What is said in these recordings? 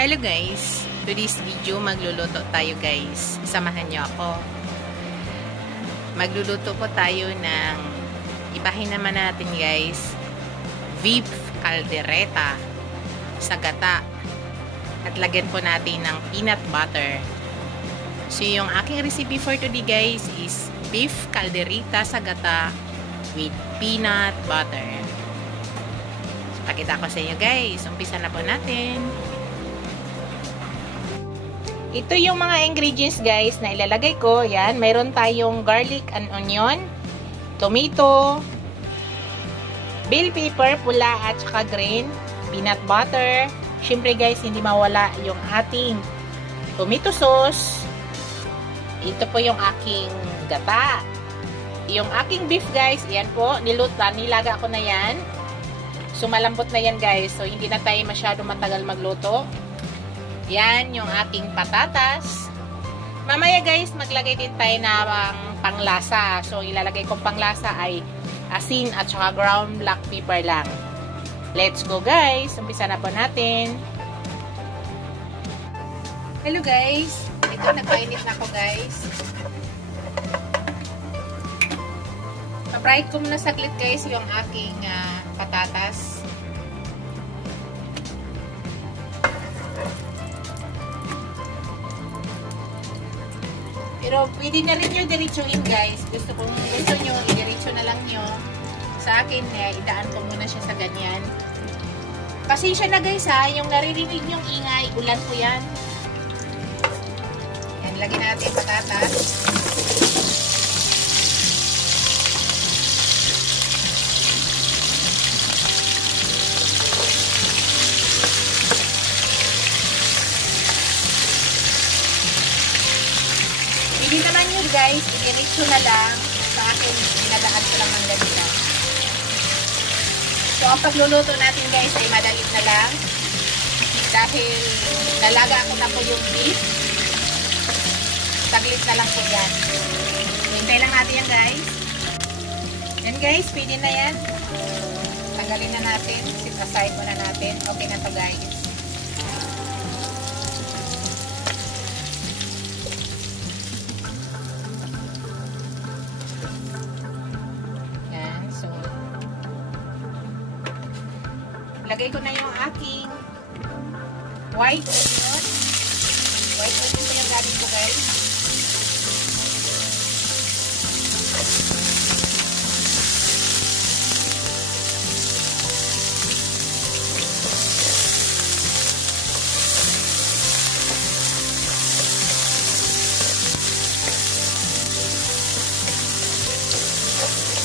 Hello guys! Today's video magluluto tayo guys. Samahan niyo ako. Magluluto po tayo ng ibahin naman natin guys. Beef caldereta sa gata. At lagyan po natin ng peanut butter. So yung aking recipe for today guys is beef caldereta sa gata with peanut butter. So, pakita ko sa inyo guys. Umpisa na po natin. Ito yung mga ingredients guys na ilalagay ko. Yan, mayroon tayong garlic and onion, tomato, bell pepper, pula at saka green, peanut butter. Syempre guys, hindi mawala yung ating tomato sauce. Ito po yung aking gata. Yung aking beef guys, yan po, nilaga ko na yan. So malambot na yan guys. So hindi na tayo masyado matagal magluto. Yan, yung aking patatas. Mamaya guys, maglagay din tayo ng panglasa. So, ilalagay kong panglasa ay asin at saka ground black pepper lang. Let's go guys. Umpisa na po natin. Hello guys. Ito, nagpainit na ako guys. Pa-fry ko muna saglit guys yung aking patatas. Pero pwede na rin nyo diretsuhin guys. Gusto nyo, idiretso na lang nyo. Sa akin, idaan ko muna siya sa ganyan. Pasensya na guys ha, yung naririnig yung ingay, ulan po yan. Yan, lagyan natin patatas. Hindi naman yun guys, i-diretso na lang. Sa akin, dinadaan ko lang ng ganito. So, ang pagluluto natin guys ay madali na lang. Dahil nalaga ko na po yung beef. Saglit na lang po yan. Hintay lang natin yan guys. Yan guys, pwede na yan. Tanggalin na natin. Sit aside muna natin. Okay na to guys. Lagay ko na yung aking white onion. White onion po yung gamit ko guys.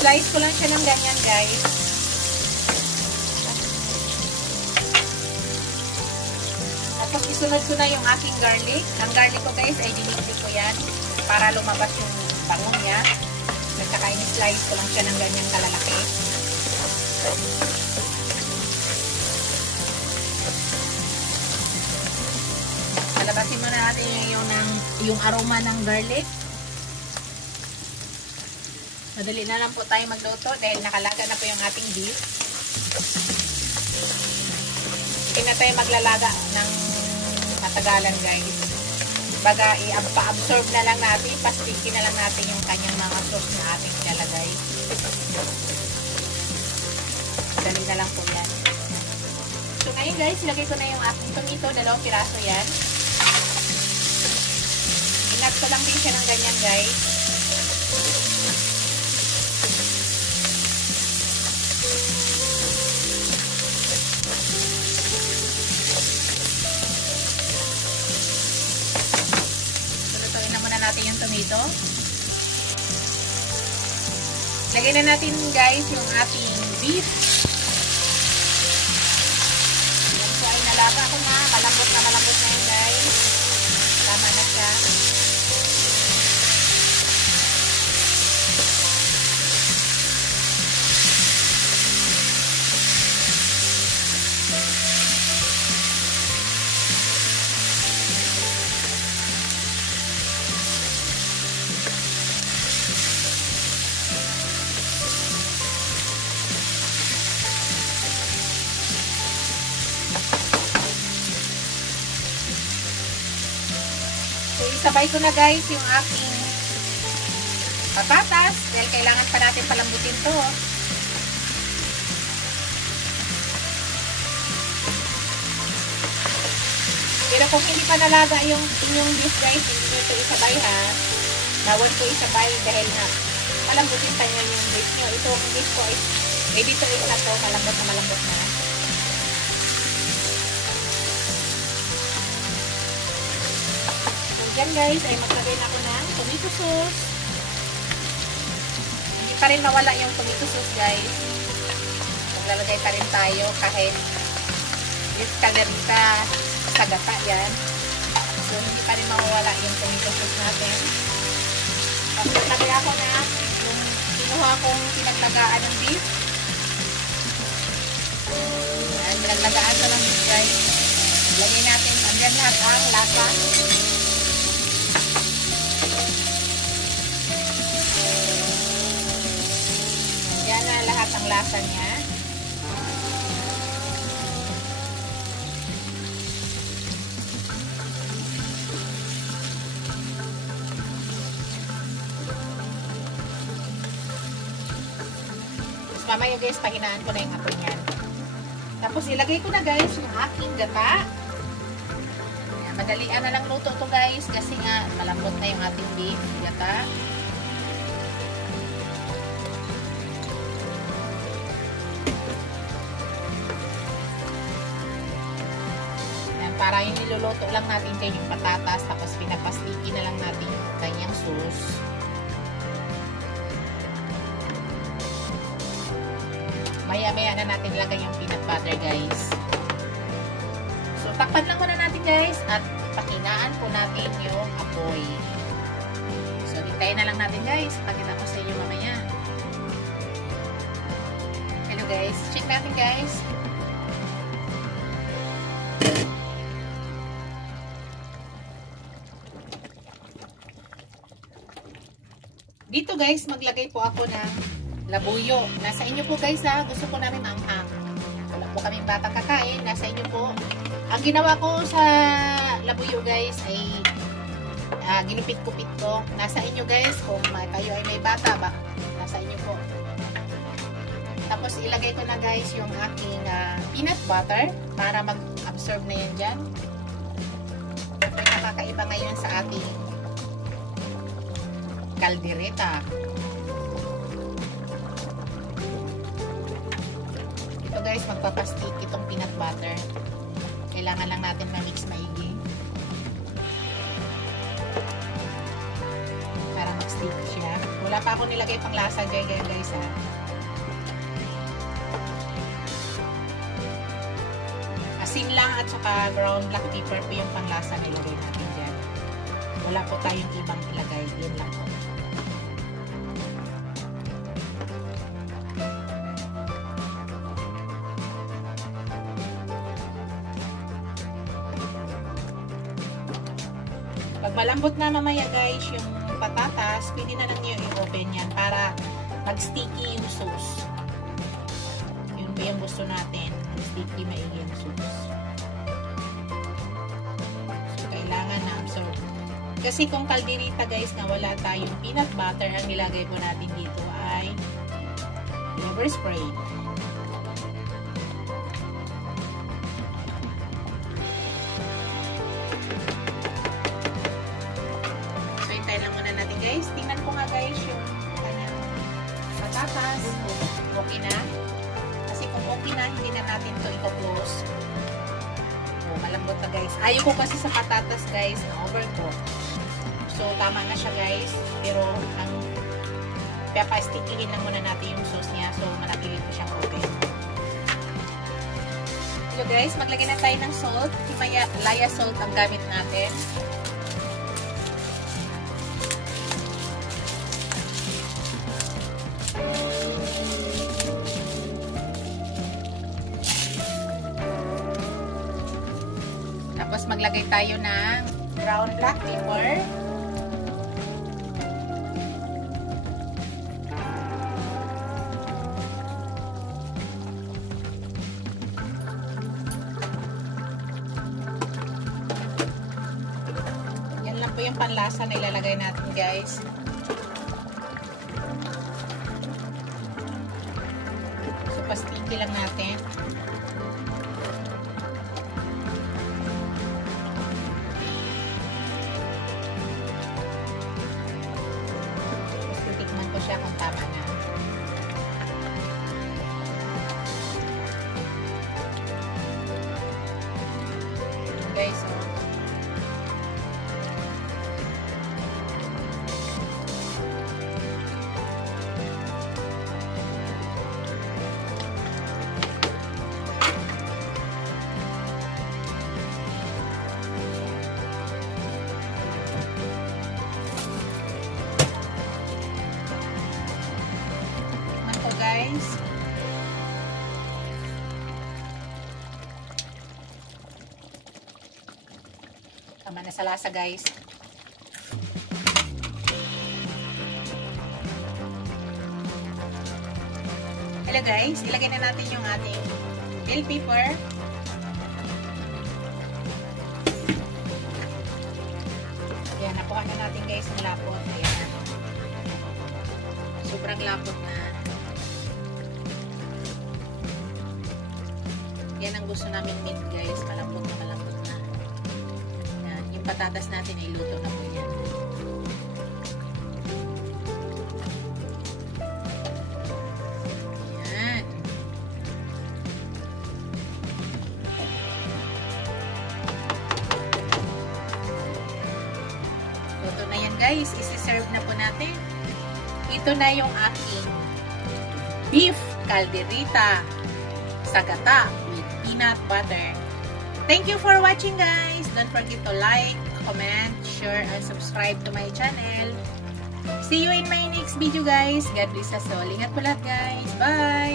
Slice ko lang siya ng ganyan guys. Tapos isunod ko na yung aking garlic. Ang garlic ko guys ay dinikdik ko yan para lumabas yung bango niya. At saka in-slice ko lang siya ng ganyang kalalaki. Palabasin muna natin yung aroma ng garlic. Madali na lang po tayo magluto dahil nakalaga na po yung ating beef. Hindi na tayo maglalaga ng matagalan guys. Baga i-absorb na lang natin, pastikin na lang natin yung kanyang mga sauce na ating ilalagay. Dali na lang po yan. So ngayon guys, ilagay ko na yung aking tomato, 2 piraso yan. Inat ko lang din siya ng ganyan guys. Natin yung tomato. Lagay na natin guys yung ating beef. Yan po ay nalaga ko na. Malambot na yan guys. Tama na siya. Isabay ko na guys yung aking patatas dahil kailangan pa natin palambutin to. Pero kung hindi pa nalaga yung inyong beef guys, hindi nyo ito isabay ha. Bawal ko isabay dahil na malambutin pa nyo yung beef nyo. Ito ang beef ko is ready to eat na to. Malambot na malambot na. So dyan guys ay maglagay na ako ng tomato sauce. Hindi pa rin mawala yung tomato sauce guys. Maglalagay pa rin tayo kahit beef calderita sa gata yan. So hindi pa rin mawawala yung tomato sauce natin. Tapos naglagay ako na yung kinuha kong pinaglagaan ng beef. Yan, pinaglagaan ko ng beef guys. Lagay natin andyan lahat ang lasa. Yan na lahat ang lasa niya. Mamaya guys, pahinaan ko na yung apoy niyan. Tapos ilagay ko na guys yung aking gata. Ayan, madalian na lang luto to guys kasi nga malambot na yung ating beef gata. Ayan, para yung niluluto lang natin dyan yung patatas tapos pinapastiki na lang natin yung kanyang sauce. Maya-maya na natin ilagay yung peanut butter guys. So takpan lang muna natin guys at pakinaan po natin yung apoy. So hintayin na lang natin guys. Pakita ko sa inyo mamaya. Hello guys. Check natin guys. Dito guys maglagay po ako ng labuyo. Nasa inyo po guys ha. Gusto ko na rin maanghang. Wala po kaming batang kakain. Nasa inyo po. Ang ginawa ko sa labuyo guys ay ginupit-kupit ko. Nasa inyo guys. Kung kayo ay may bata ba. Nasa inyo po. Tapos ilagay ko na guys yung aking peanut butter para mag-absorb na yan dyan. May nakakaiba ngayon sa ating caldereta. Guys, magpapastik itong peanut butter. Kailangan lang natin ma-mix maigi para mag-stick siya. Wala pa ako nilagay pang lasa dyan guys ha. Asin lang at saka ground black pepper po yung panglasa na ilagay natin dyan. Wala po tayong ibang ilagay. Yun lang po. Pag malambot na mamaya guys yung patatas, pwede na lang nyo i-open yan para mag-sticky yung sauce. Yun ba yung gusto natin? Sticky maigi yung sauce. So kailangan na absorb. Kasi kung calderita guys na wala tayong peanut butter, ang nilagay po natin dito ay flavor spray. Guys, tingnan ko nga guys yung kanyang patatas. Okay na. Kasi kung okay na, hindi na natin ito i-close. Oh, malambot na guys. Ayaw ko kasi sa patatas guys na overcook. So, tama na siya guys. Pero, ang papa-stickihin lang muna natin yung sauce niya. So, manatili ko siyang okay. So guys, maglagay na tayo ng salt. Himalaya salt ang gamit natin. Tapos maglagay tayo ng ground black pepper. Yan lang po yung panlasa na ilalagay natin, guys. So, pastiki lang natin. Tapos, titikman ko siya kung tama na. Guys, oh. Guys, tama na sa lasa, guys. Hello guys, ilagay na natin yung ating bell pepper. Ayan, nakuha na natin guys ang lapot. Ayan, sobrang lapot na. Yan ang gusto namin meat, guys. Malambot na malambot na. Yan. Yung patatas natin ay luto na po yan. Yan. Luto na yan, guys. Isi-serve na po natin. Ito na yung aking beef calderita sa gata with peanut butter. Thank you for watching, guys. Don't forget to like, comment, share, and subscribe to my channel. See you in my next video, guys. God bless us all. Ingat po lahat, guys. Bye!